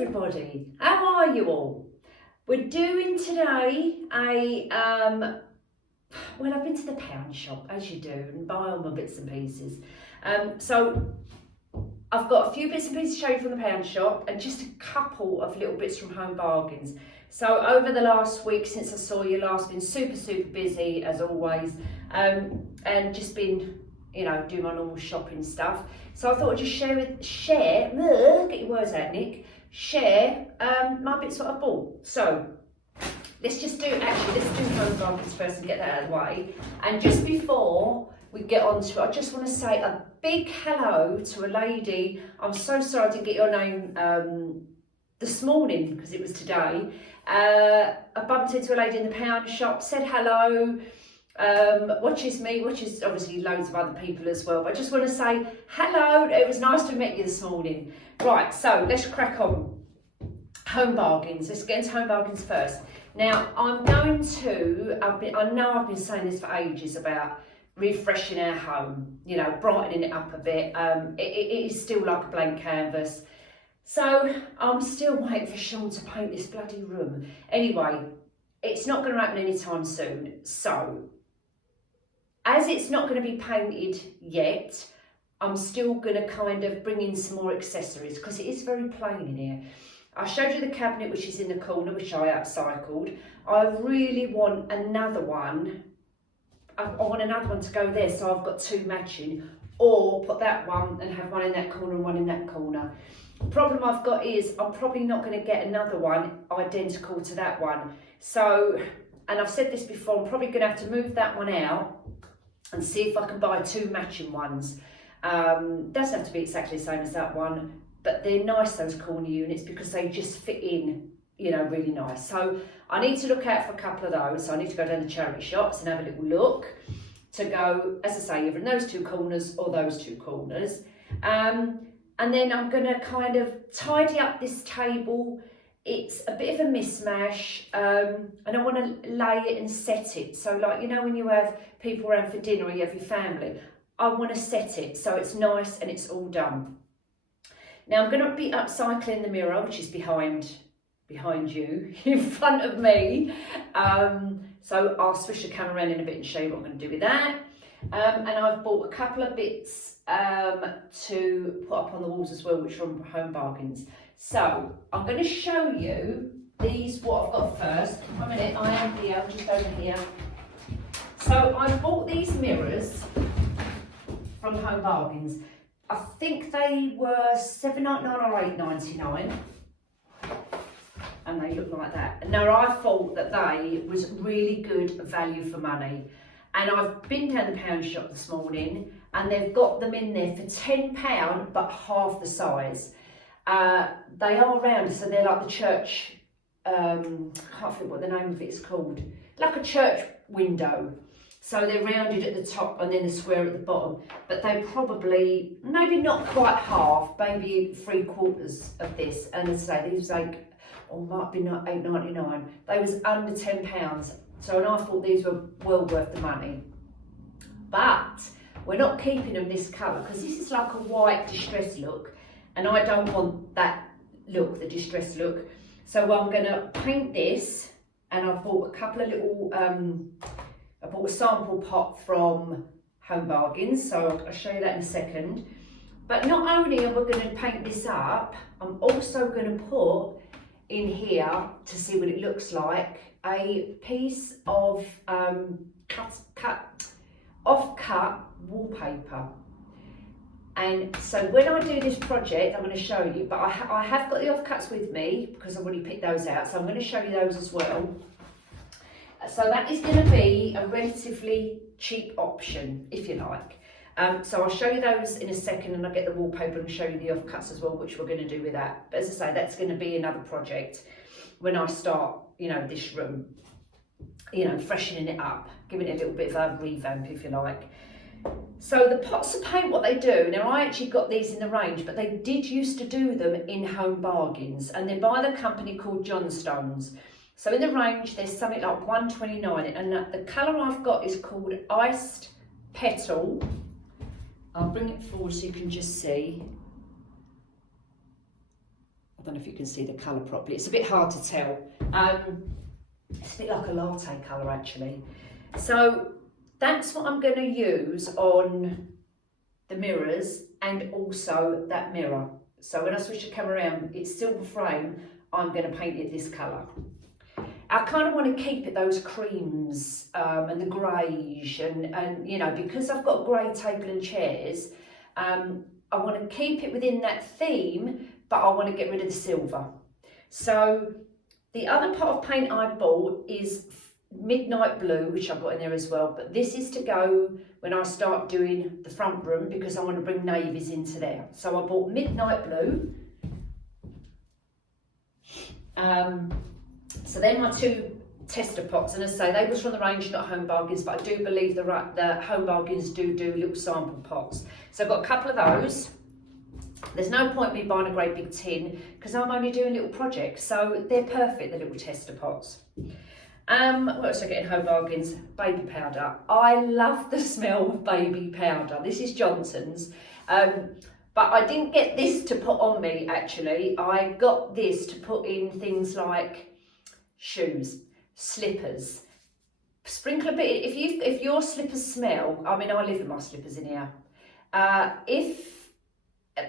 everybody, how are you all? We're doing today well, I've been to the pound shop, as you do, and buy all my bits and pieces. So I've got a few bits and pieces to show you from the pound shop and just a couple of little bits from Home Bargains. So over the last week since I saw you last, been super busy as always, and just been, you know, doing my normal shopping stuff. So I thought I'd just share, get your words out, Nick, share my bits that I bought. So let's do Home Bargains first and get that out of the way. And just before we get on to it, I just want to say a big hello to a lady. I'm so sorry I didn't get your name this morning because it was today. I bumped into a lady in the pound shop, said hello, watches me, watches obviously loads of other people as well. But I just want to say hello. It was nice to meet you this morning. Right, so let's crack on. Home Bargains. Let's get into Home Bargains first. Now, I know I've been saying this for ages about refreshing our home, you know, brightening it up a bit. It is still like a blank canvas. So I'm still waiting for Sean to paint this bloody room. Anyway, it's not going to happen anytime soon. So, as it's not going to be painted yet, I'm still going to kind of bring in some more accessories because it is very plain in here. I showed you the cabinet which is in the corner, which I upcycled. I really want another one. I want another one to go there, so I've got two matching, or put that one and have one in that corner and one in that corner. The problem I've got is I'm probably not going to get another one identical to that one. So, and I've said this before, I'm probably going to have to move that one out and see if I can buy two matching ones. Doesn't have to be exactly the same as that one, but they're nice, those corner units, because they just fit in, you know, really nice. So I need to look out for a couple of those. So I need to go down the charity shops and have a little look to go, as I say, either in those two corners or those two corners. And then I'm going to kind of tidy up this table. It's a bit of a mismatch, and I want to lay it and set it. So, like, you know, when you have people around for dinner or you have your family, I want to set it so it's nice and it's all done. Now I'm going to be upcycling the mirror, which is behind you, in front of me. So I'll switch the camera around in a bit and show you what I'm going to do with that. And I've bought a couple of bits to put up on the walls as well, which are from Home Bargains. So I'm going to show you what I've got first. 1 minute, I am here, I'm just over here. So I bought these mirrors from Home Bargains. I think they were $7.99 or $8.99, and they look like that. Now I thought that they was really good value for money, and I've been down the pound shop this morning, and they've got them in there for £10, but half the size. They are round, so they're like the church. I can't think what the name of it is called. Like a church window. So they're rounded at the top and then the square at the bottom. But they're probably, maybe not quite half, maybe 3/4 of this. And as I say, these was like, or might be not $8.99. They was under £10. So, and I thought these were well worth the money. But we're not keeping them this colour because this is like a white distressed look. And I don't want that look, the distressed look. So I'm going to paint this, and I've bought a couple of little, I bought a sample pot from Home Bargains, so I'll show you that in a second. But not only are we going to paint this up, I'm also going to put in here, to see what it looks like, a piece of off-cut wallpaper. And so when I do this project, I'm going to show you, but I have got the offcuts with me because I've already picked those out, so I'm going to show you those as well. So that is going to be a relatively cheap option, if you like. So I'll show you those in a second, and I'll get the wallpaper and show you the offcuts as well, which we're going to do with that. But as I say, that's going to be another project when I start, you know, this room, you know, freshening it up, giving it a little bit of a revamp, if you like. So the pots of paint, what they do, now I actually got these in the range, but they did used to do them in Home Bargains, and they're by the company called Johnstone's. So in the range, there's something like $1.29, and the colour I've got is called Iced Petal. I'll bring it forward so you can just see. I don't know if you can see the colour properly. It's a bit hard to tell. It's a bit like a latte colour actually. So that's what I'm going to use on the mirrors and also that mirror. So when I switch the camera around, it's silver frame, I'm going to paint it this colour. I kind of want to keep it those creams and the greige and you know, because I've got a grey table and chairs, I want to keep it within that theme, but I want to get rid of the silver. So the other pot of paint I bought is Midnight Blue, which I've got in there as well, but this is to go when I start doing the front room because I want to bring navies into there. So I bought Midnight Blue. So they're my two tester pots, and as I say, they was from the range, not Home Bargains, but I do believe the Home Bargains do little sample pots. So I've got a couple of those. There's no point me buying a great big tin because I'm only doing little projects, so they're perfect, the little tester pots. What else I get in Home Bargains? Baby powder. I love the smell of baby powder. This is Johnson's. But I didn't get this to put on me actually. I got this to put in things like shoes, slippers. Sprinkle a bit, if your slippers smell, I mean I live in my slippers in here. If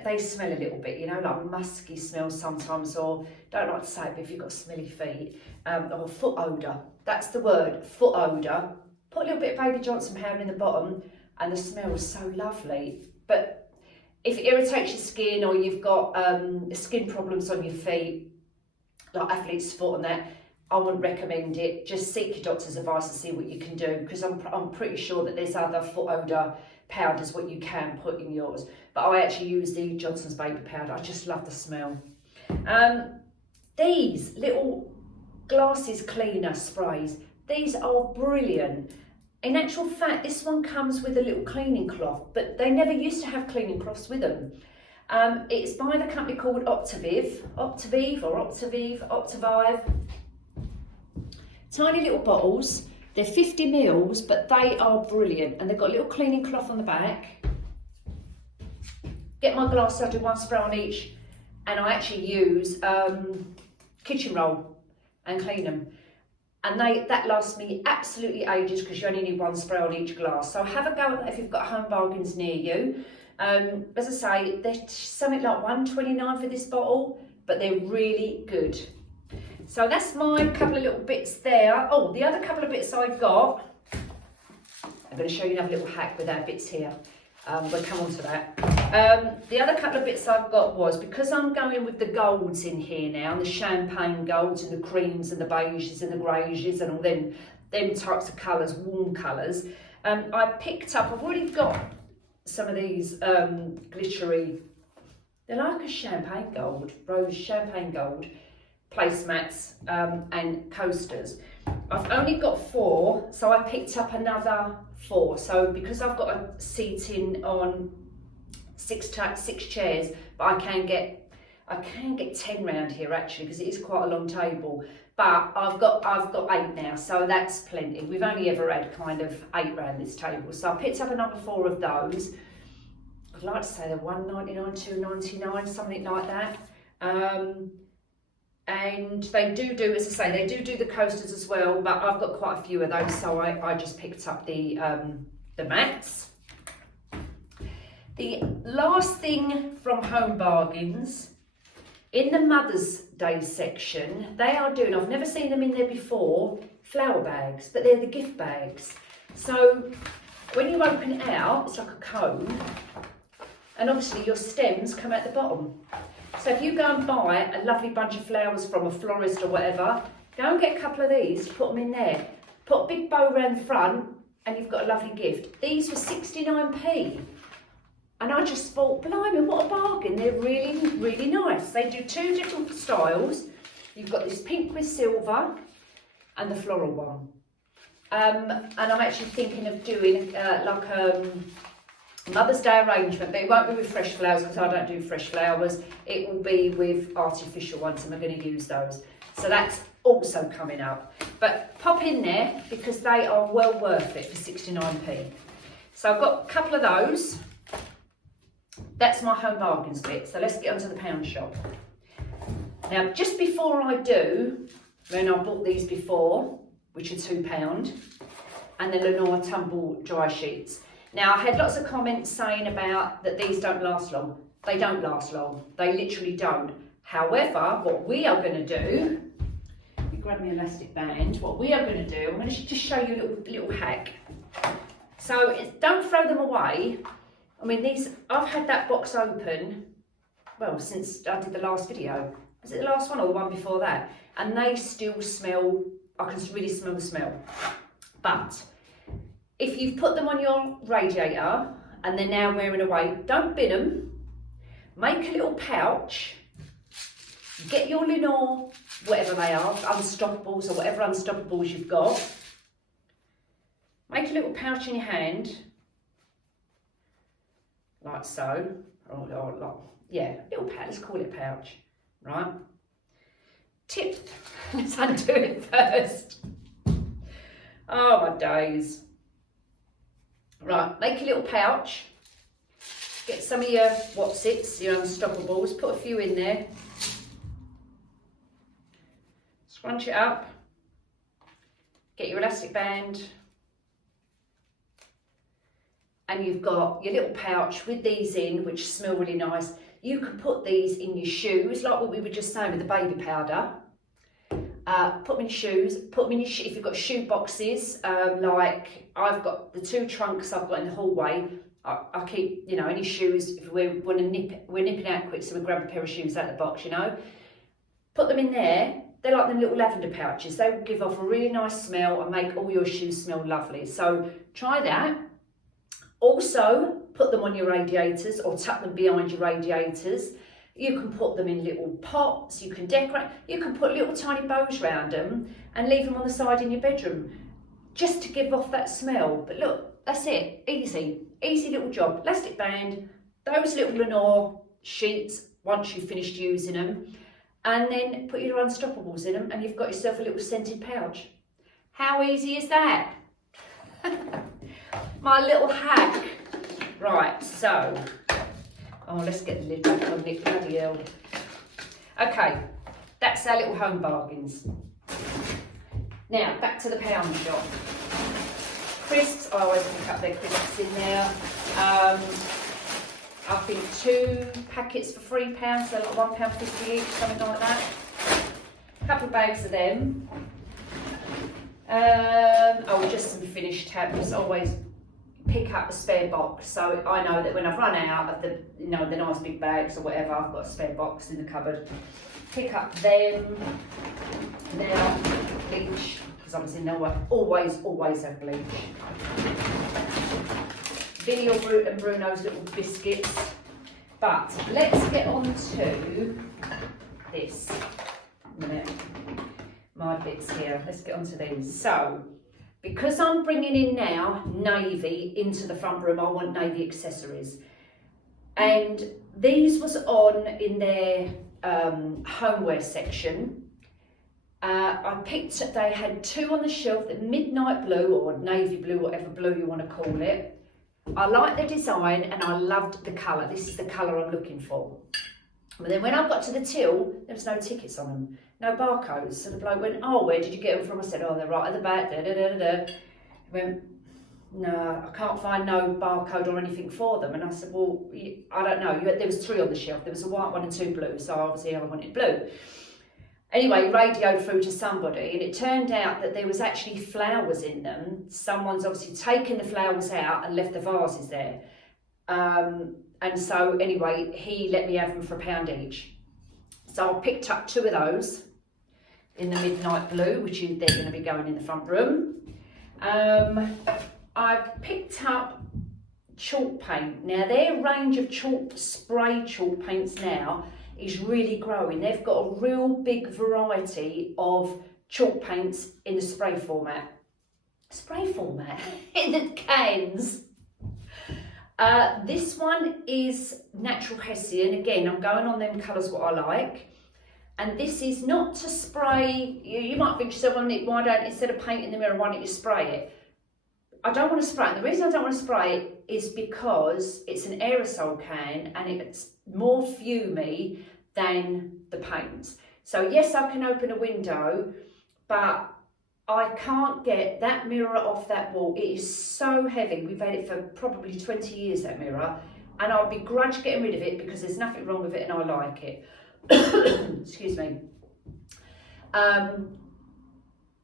they smell a little bit, you know, like musky smell sometimes, or don't like to say it, but if you've got smelly feet, or foot odour, that's the word, foot odour. Put a little bit of Baby Johnson powder in the bottom and the smell is so lovely. But if it irritates your skin or you've got skin problems on your feet, like athlete's foot and that, I wouldn't recommend it. Just seek your doctor's advice and see what you can do, because I'm pretty sure that there's other foot odour powders what you can put in yours. But I actually use the Johnson's baby powder. I just love the smell. These little glasses cleaner sprays, these are brilliant. In actual fact, this one comes with a little cleaning cloth, but they never used to have cleaning cloths with them. It's by the company called Optivive. Tiny little bottles. They're 50 mils, but they are brilliant. And they've got a little cleaning cloth on the back. Get my glasses, I do one spray on each. And I actually use kitchen roll and clean them. And that lasts me absolutely ages because you only need one spray on each glass. So have a go at that if you've got Home Bargains near you. As I say, they're something like $1.29 for this bottle, but they're really good. So that's my couple of little bits there. Oh, the other couple of bits I've got, I'm going to show you another little hack with our bits here. We'll come on to that. The other couple of bits I've got was, because I'm going with the golds in here now, and the champagne golds and the creams and the beiges and the greiges and all them types of colours, warm colours, I picked up, I've already got some of these glittery, they're like a champagne gold, rose champagne gold placemats and coasters. I've only got 4, so I picked up another 4. So because I've got a seating on 6 chairs, but I can get 10 round here actually because it is quite a long table. But I've got 8 now, so that's plenty. We've only ever had kind of 8 round this table, so I picked up another 4 of those. I'd like to say they're $1.99, $2.99, something like that. And they do, as I say, they do the coasters as well, but I've got quite a few of those, so I just picked up the mats. The last thing from Home Bargains, in the Mother's Day section, they are doing, I've never seen them in there before, flower bags, but they're the gift bags. So when you open it out, it's like a cone, and obviously your stems come out the bottom. So if you go and buy a lovely bunch of flowers from a florist or whatever, go and get a couple of these, put them in there. Put a big bow around the front and you've got a lovely gift. These were 69p. And I just thought, blimey, what a bargain. They're really, really nice. They do 2 different styles. You've got this pink with silver and the floral one. And I'm actually thinking of doing Mother's Day arrangement, but it won't be with fresh flowers because I don't do fresh flowers. It will be with artificial ones and we're going to use those. So that's also coming up. But pop in there because they are well worth it for 69p. So I've got a couple of those. That's my Home Bargains bit. So let's get onto the pound shop. Now, just before I do, when I bought these before, which are £2, and the Lenore Tumble Dry Sheets. Now, I had lots of comments saying about that these don't last long. They don't last long. They literally don't. However, what we are going to do, let me grab my elastic band. What we are going to do, I'm going to just show you a little hack. So don't throw them away. I mean, these, I've had that box open, well, since I did the last video. Was it the last one or the one before that? And they still smell, I can really smell the smell. But if you've put them on your radiator and they're now wearing away, don't bin them. Make a little pouch. Get your Lenore, whatever they are, Unstoppables or whatever Unstoppables you've got. Make a little pouch in your hand, like so. Or like, yeah, little pouch, let's call it a pouch, right? Tip, let's undo it first. Oh my days. Right, make a little pouch. Get some of your Whatsits, your Unstoppables, put a few in there. Scrunch it up. Get your elastic band. And you've got your little pouch with these in, which smell really nice. You can put these in your shoes, like what we were just saying with the baby powder. Put them in your shoes, put them in your if you've got shoe boxes, like I've got the 2 trunks I've got in the hallway. I keep, you know, any shoes, if we're nipping out quick, so we grab a pair of shoes out of the box, you know. Put them in there. They're like them little lavender pouches. They will give off a really nice smell and make all your shoes smell lovely. So try that. Also, put them on your radiators or tuck them behind your radiators. You can put them in little pots, you can decorate, you can put little tiny bows around them and leave them on the side in your bedroom just to give off that smell. But look, that's it, easy little job. Elastic band, those little Lenore sheets once you've finished using them, and then put your Unstoppables in them and you've got yourself a little scented pouch. How easy is that? My little hack. Right, so, oh, let's get the lid back on Nick, bloody hell. Okay, that's our little home bargains. Now, back to the pound shop. Crisps, I always pick up their crisps in there. I think 2 packets for £3, so like £1.50 each, something like that. A couple of bags of them. Oh, just some finished tabs. Always pick up a spare box, so I know that when I've run out of the, you know, the nice big bags or whatever, I've got a spare box in the cupboard. Pick up them. Now, bleach, because obviously always have bleach. Vinny and Bruno's little biscuits. But let's get on to this. A minute. My bits here. Let's get on to these. So, because I'm bringing in now navy into the front room, I want navy accessories. And these was on in their homeware section. I picked, they had 2 on the shelf, the midnight blue or navy blue, whatever blue you want to call it. I like the design and I loved the colour. This is the colour I'm looking for. But then when I got to the till, there was no tickets on them, no barcodes. So the bloke went, oh, where did you get them from? I said, oh, they're right at the back, He went, no, I can't find no barcode or anything for them. And I said, well, I don't know. There was 3 on the shelf. There was a white one and 2 blue, so obviously I wanted blue. Anyway, radioed through to somebody, and it turned out that there was actually flowers in them. Someone's obviously taken the flowers out and left the vases there. And so anyway, he let me have them for £1 each. So I picked up 2 of those in the midnight blue, which they're going to be going in the front room. I've picked up chalk paint. Now their range of spray chalk paints now is really growing. They've got a real big variety of chalk paints in the spray format. Spray format? In the cans. This one is natural Hessian. Again, I'm going on them colours what I like. And this is not to spray. You might think to yourself, why don't, instead of painting the mirror, why don't you spray it? I don't want to spray it. The reason I don't want to spray it is because it's an aerosol can and it's more fumey than the paints. So yes, I can open a window, but I can't get that mirror off that wall. It is so heavy. We've had it for probably 20 years, that mirror, and I'll begrudge getting rid of it because there's nothing wrong with it and I like it. Excuse me. Yeah,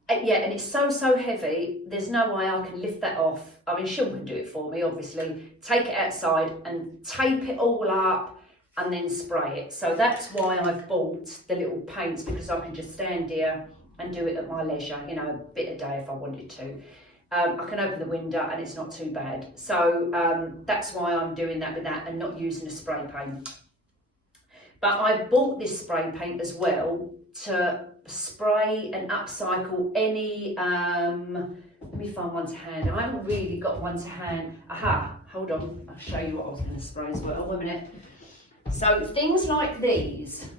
and it's so heavy, there's no way I can lift that off. I mean, Sean can do it for me, obviously. Take it outside and tape it all up and then spray it. So that's why I've bought the little paints, because I can just stand here and do it at my leisure, you know, a bit a day if I wanted to. I can open the window and it's not too bad. So that's why I'm doing that with that and not using a spray paint. But I bought this spray paint as well to spray and upcycle any, let me find one to hand. I haven't really got one to hand. Aha, hold on, I'll show you what I was going to spray as well. Wait a minute. So things like these,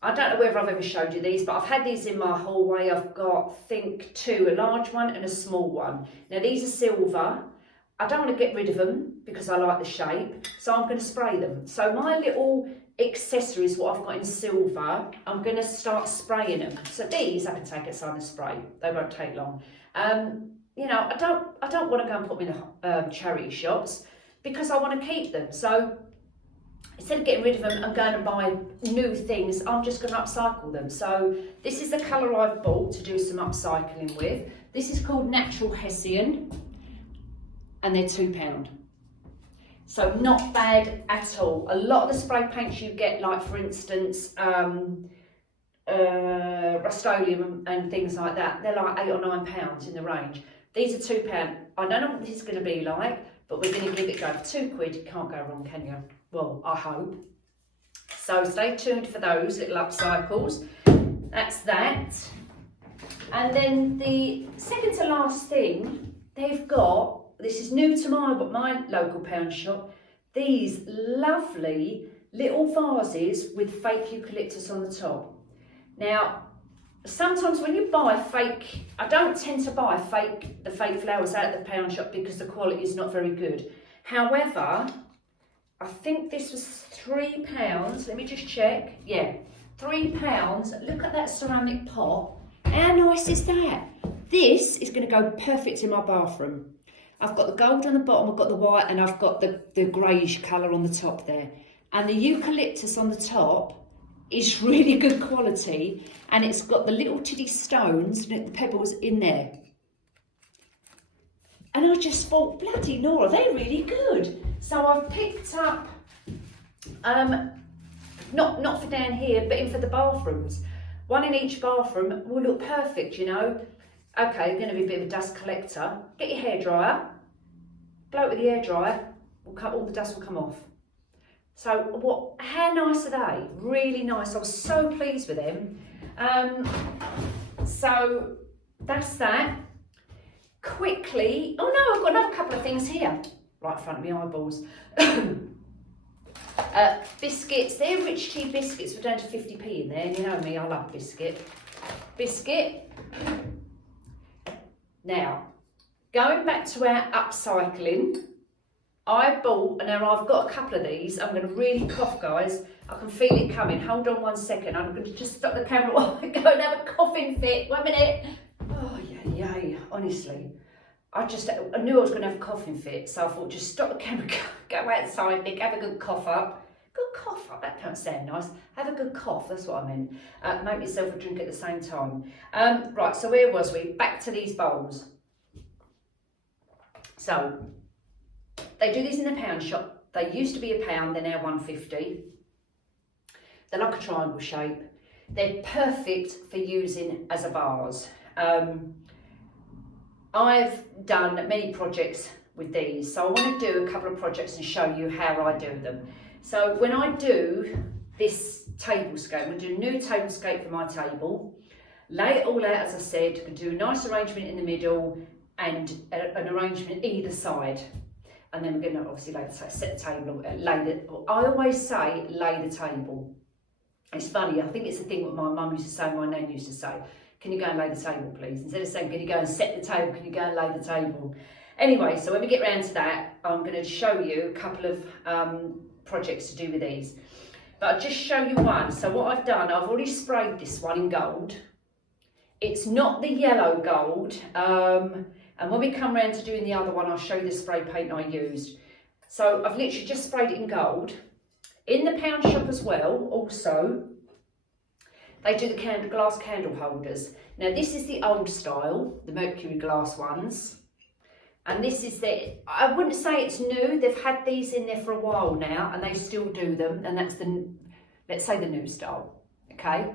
I don't know whether I've ever showed you these, but I've had these in my hallway. I've got, I think, two, a large one and a small one. Now these are silver. I don't want to get rid of them because I like the shape, so I'm going to spray them. So my little accessories, what I've got in silver, I'm going to start spraying them. So these I can take outside and spray. They won't take long. You know, I don't want to go and put them in the charity shops because I want to keep them. So instead of getting rid of them and going and buy new things, I'm just going to upcycle them. So this is the colour I've bought to do some upcycling with. This is called Natural Hessian, and they're £2. So not bad at all. A lot of the spray paints you get, like for instance, Rust-Oleum and things like that, they're like £8 or £9 in the range. These are £2. I don't know what this is going to be like, but we're going to give it a go. For £2, you can't go wrong, can you? Well, I hope. So stay tuned for those little upcycles. That's that. And then the second to last thing, they've got, this is new to my local pound shop, these lovely little vases with fake eucalyptus on the top. Now, sometimes when you buy fake, I don't tend to buy the fake flowers out of the pound shop because the quality is not very good. However, I think this was £3. Let me just check. Yeah, £3. Look at that ceramic pot. How nice is that? This is going to go perfect in my bathroom. I've got the gold on the bottom, I've got the white, and I've got the greyish colour on the top there. And the eucalyptus on the top is really good quality, and it's got the little titty stones, the pebbles in there. And I just thought, bloody Laura, they're really good. So I've picked up, not for down here, but in for the bathrooms. One in each bathroom will look perfect, you know. Okay, going to be a bit of a dust collector. Get your hairdryer, blow it with the hairdryer, all the dust will come off. So how nice are they? Really nice. I was so pleased with them. So that's that. Quickly, oh no, I've got another couple of things here, right in front of my eyeballs. Biscuits, they're rich tea biscuits. We're down to 50p in there, and you know me, I love biscuit. Now, going back to our upcycling, I bought, and now I've got a couple of these. I'm going to really cough, guys. I can feel it coming. Hold on 1 second. I'm going to just stop the camera while I go and have a coughing fit. 1 minute. Oh, yay. Honestly, I knew I was going to have a coughing fit, so I thought just stop the camera, go outside, Nick, have a good cough up. Good cough up, that don't sound nice. Have a good cough, that's what I meant. Make yourself a drink at the same time. Right, so where was we? Back to these bowls. So, they do these in the pound shop. They used to be £1, they're now £1.50. They're like a triangle shape. They're perfect for using as a vase. I've done many projects with these, so I want to do a couple of projects and show you how I do them. So when I do this tablescape, I'm going to do a new tablescape for my table, lay it all out as I said, do a nice arrangement in the middle and an arrangement either side. And then we're going to obviously set the table, I always say lay the table. It's funny, I think it's the thing what my mum used to say, my nan used to say. Can you go and lay the table, please? Instead of saying, can you go and set the table, can you go and lay the table? Anyway, so when we get round to that, I'm going to show you a couple of projects to do with these. but I'll just show you one. So what I've done, I've already sprayed this one in gold. It's not the yellow gold, and when we come around to doing the other one, I'll show you the spray paint I used. So I've literally just sprayed it in gold. In the pound shop as well, also, they do the glass candle holders. Now this is the old style, the mercury glass ones. And this is I wouldn't say it's new, they've had these in there for a while now and they still do them, and that's the, let's say, the new style, okay?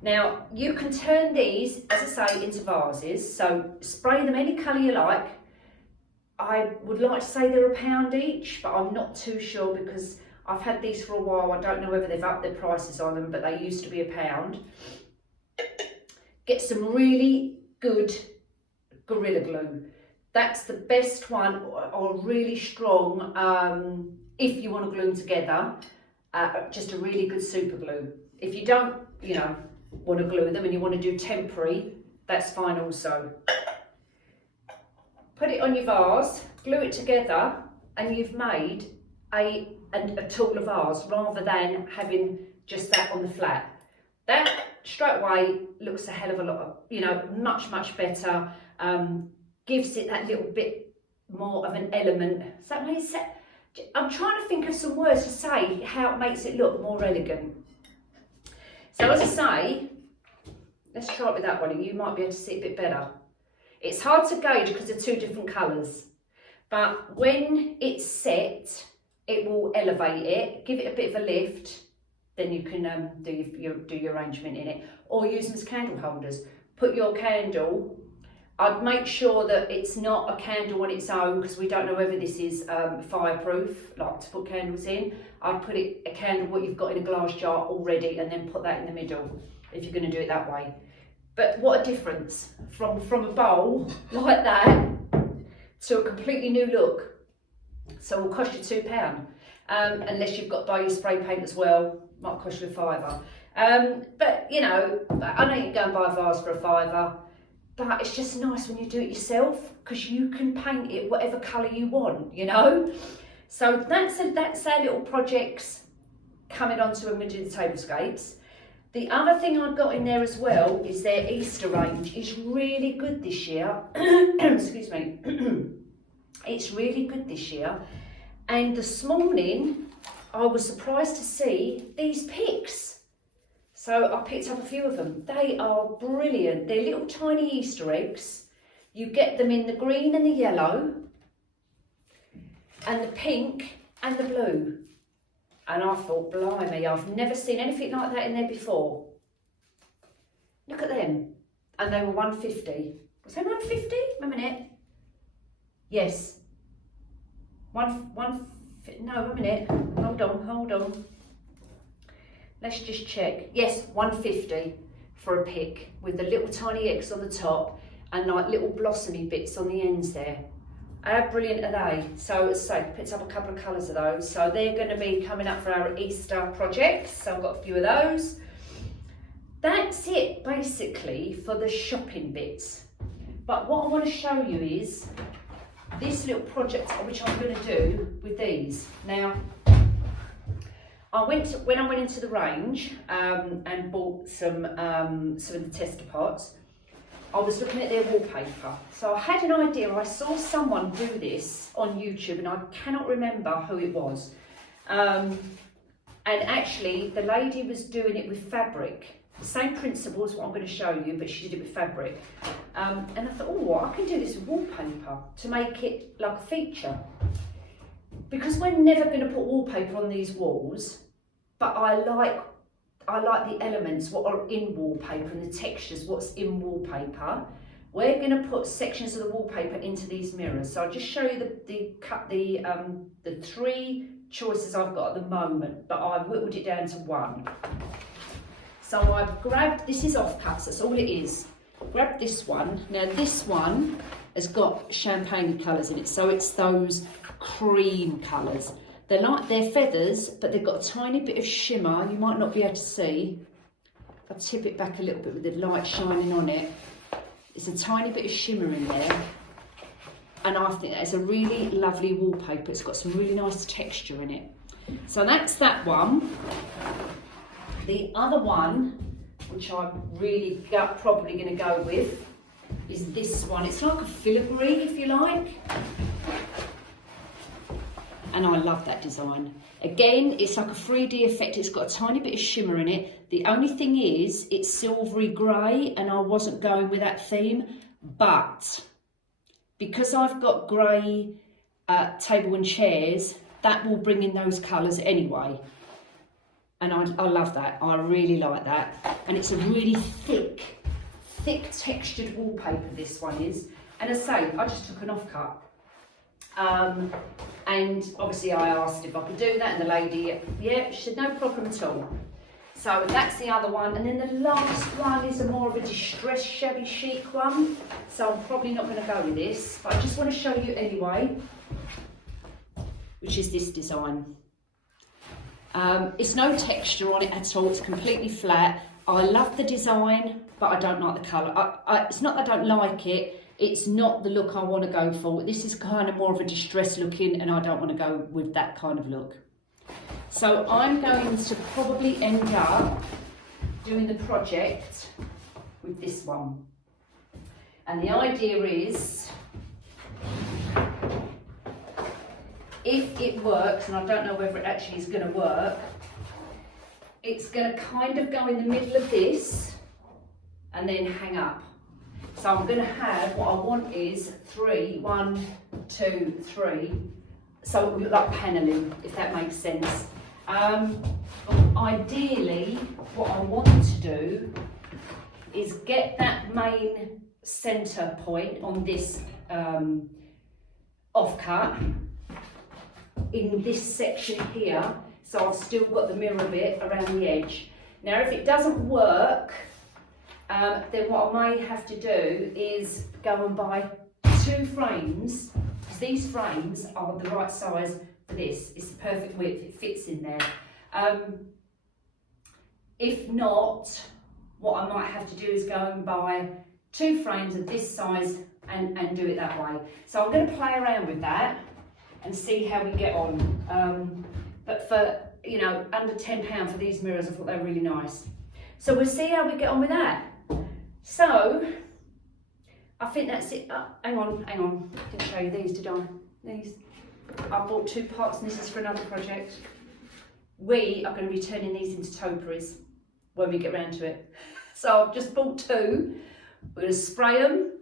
Now you can turn these, as I say, into vases, so spray them any colour you like. I would like to say they're £1 each, but I'm not too sure because I've had these for a while. I don't know whether they've upped their prices on them, but they used to be £1. Get some really good Gorilla Glue. That's the best one, or really strong, if you want to glue them together, just a really good super glue. If you don't, you know, want to glue them and you want to do temporary, that's fine also. Put it on your vase, glue it together, and you've made a taller vase rather than having just that on the flat. That straight away looks a hell of a lot, you know, much better. Gives it that little bit more of an element. So that makes it, I'm trying to think of some words to say how it makes it look more elegant. So as I say, let's try it with that one and you might be able to see it a bit better. It's hard to gauge because they're two different colours, but when it's set, it will elevate it, give it a bit of a lift, then you can do your arrangement in it, or use them as candle holders. Put your candle, I'd make sure that it's not a candle on its own because we don't know whether this is fireproof, like to put candles in. I'd put a candle, what you've got in a glass jar already, and then put that in the middle if you're going to do it that way. But what a difference from a bowl like that to a completely new look. So it will cost you £2, unless you've got to buy your spray paint as well, might cost you £5. But you know, I know you can go and buy a vase for £5. But it's just nice when you do it yourself because you can paint it whatever colour you want, you know. So that's our little projects coming onto when we do the tablescapes. The other thing I've got in there as well is their Easter range is really good this year. Excuse me. It's really good this year. And this morning I was surprised to see these picks. So I picked up a few of them. They are brilliant. They're little tiny Easter eggs. You get them in the green and the yellow, and the pink and the blue. And I thought, blimey, I've never seen anything like that in there before. Look at them. And they were £1.50. Was they £1.50? A minute. Yes. No, a minute. Hold on. Let's just check. Yes, £1.50 for a pick with the little tiny eggs on the top and like little blossomy bits on the ends there. How brilliant are they? So as I say, picked up a couple of colours of those. So they're going to be coming up for our Easter projects. So I've got a few of those. That's it basically for the shopping bits. But what I want to show you is this little project which I'm going to do with these. Now, when I went into the range and bought some of the tester pots, I was looking at their wallpaper. So I had an idea. I saw someone do this on YouTube and I cannot remember who it was. And actually the lady was doing it with fabric. The same principle as what I'm going to show you, but she did it with fabric. And I thought, oh, I can do this with wallpaper to make it like a feature. Because we're never going to put wallpaper on these walls, but I like the elements, what are in wallpaper and the textures, what's in wallpaper. We're going to put sections of the wallpaper into these mirrors. So I'll just show you the three choices I've got at the moment, but I've whittled it down to one. So I've grabbed, this is offcuts, that's all it is. Grab this one. Now this one has got champagne colours in it, so it's those cream colours. They're like their feathers, but they've got a tiny bit of shimmer. You might not be able to see. If I tip it back a little bit with the light shining on it, there's a tiny bit of shimmer in there. And I think that's a really lovely wallpaper. It's got some really nice texture in it. So that's that one. The other one, which I'm really probably going to go with, is this one. It's like a filigree, if you like. And I love that design. Again, it's like a 3D effect. It's got a tiny bit of shimmer in it. The only thing is, it's silvery grey, and I wasn't going with that theme. But because I've got grey table and chairs, that will bring in those colours anyway. And I love that. I really like that. And it's a really thick textured wallpaper, this one is. And as I say, I just took an offcut. And obviously I asked if I could do that, and the lady, yeah, she said no problem at all. So that's the other one. And then the last one is a more of a distressed shabby chic one. So I'm probably not going to go with this, but I just want to show you anyway, which is this design. It's no texture on it at all. It's completely flat. I love the design, but I don't like the colour. It's not that I don't like it. It's not the look I want to go for. This is kind of more of a distressed looking, and I don't want to go with that kind of look. So I'm going to probably end up doing the project with this one. And the idea is, if it works, and I don't know whether it actually is going to work, it's going to kind of go in the middle of this and then hang up. So I'm going to have, what I want is 1, 2, 3. So it will look like panelling, if that makes sense. Ideally, what I want to do is get that main centre point on this offcut in this section here. So I've still got the mirror bit around the edge. Now, if it doesn't work, then what I may have to do is go and buy 2 frames, because these frames are the right size for this. It's the perfect width, it fits in there. If not, what I might have to do is go and buy 2 frames of this size and do it that way. So I'm going to play around with that and see how we get on. But for, you know, under £10 for these mirrors, I thought they were really nice. So we'll see how we get on with that. So, I think that's it. Hang on. Didn't show you these, did I? These. I bought 2 pots, and this is for another project. We are going to be turning these into topiaries when we get round to it. So I've just bought 2. We're going to spray them,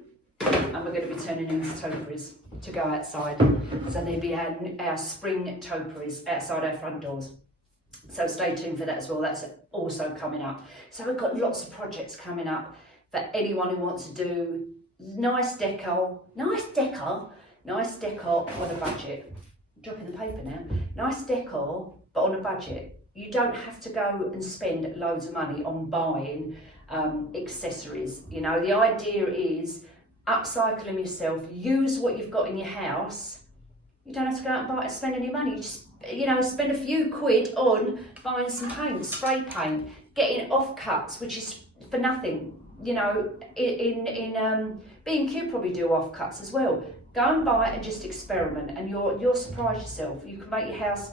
and we're going to be turning them into topiaries to go outside. So they'll be our spring topiaries outside our front doors. So stay tuned for that as well. That's also coming up. So we've got lots of projects coming up for anyone who wants to do nice decor on a budget. I'm dropping the paper now. Nice decor, but on a budget. You don't have to go and spend loads of money on buying accessories. You know, the idea is upcycle them yourself. Use what you've got in your house. You don't have to go out and spend any money. Just, you know, spend a few quid on buying some paint, spray paint, getting offcuts, which is for nothing. You know, in B&Q probably do offcuts as well. Go and buy it and just experiment, and you'll surprise yourself. You can make your house,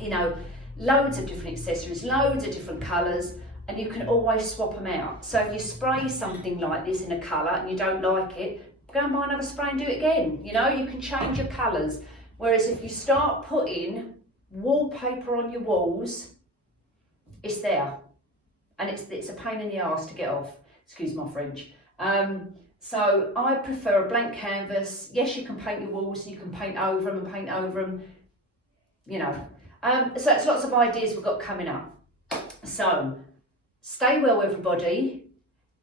you know, loads of different accessories, loads of different colours, and you can always swap them out. So if you spray something like this in a colour and you don't like it, go and buy another spray and do it again. You know, you can change your colours. Whereas if you start putting wallpaper on your walls, it's there. And it's a pain in the arse to get off, excuse my French. So I prefer a blank canvas. Yes, you can paint your walls, you can paint over them, you know. So that's lots of ideas we've got coming up. So stay well, everybody.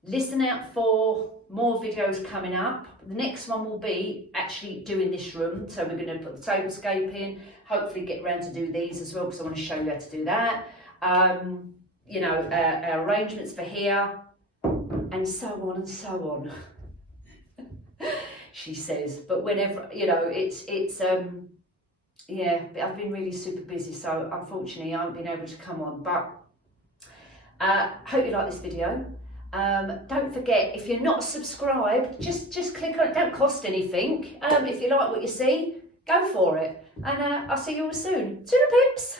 Listen out for more videos coming up. The next one will be actually doing this room. So we're going to put the tablescape in, hopefully get around to do these as well, because I want to show you how to do that. You know, our arrangements for here, and so on and so on. She says, but whenever, you know, it's yeah, I've been really super busy, so unfortunately I haven't been able to come on, but hope you like this video. Don't forget, if you're not subscribed, just click on it. Don't cost anything. If you like what you see, go for it. And I'll see you all soon. Toodle pips!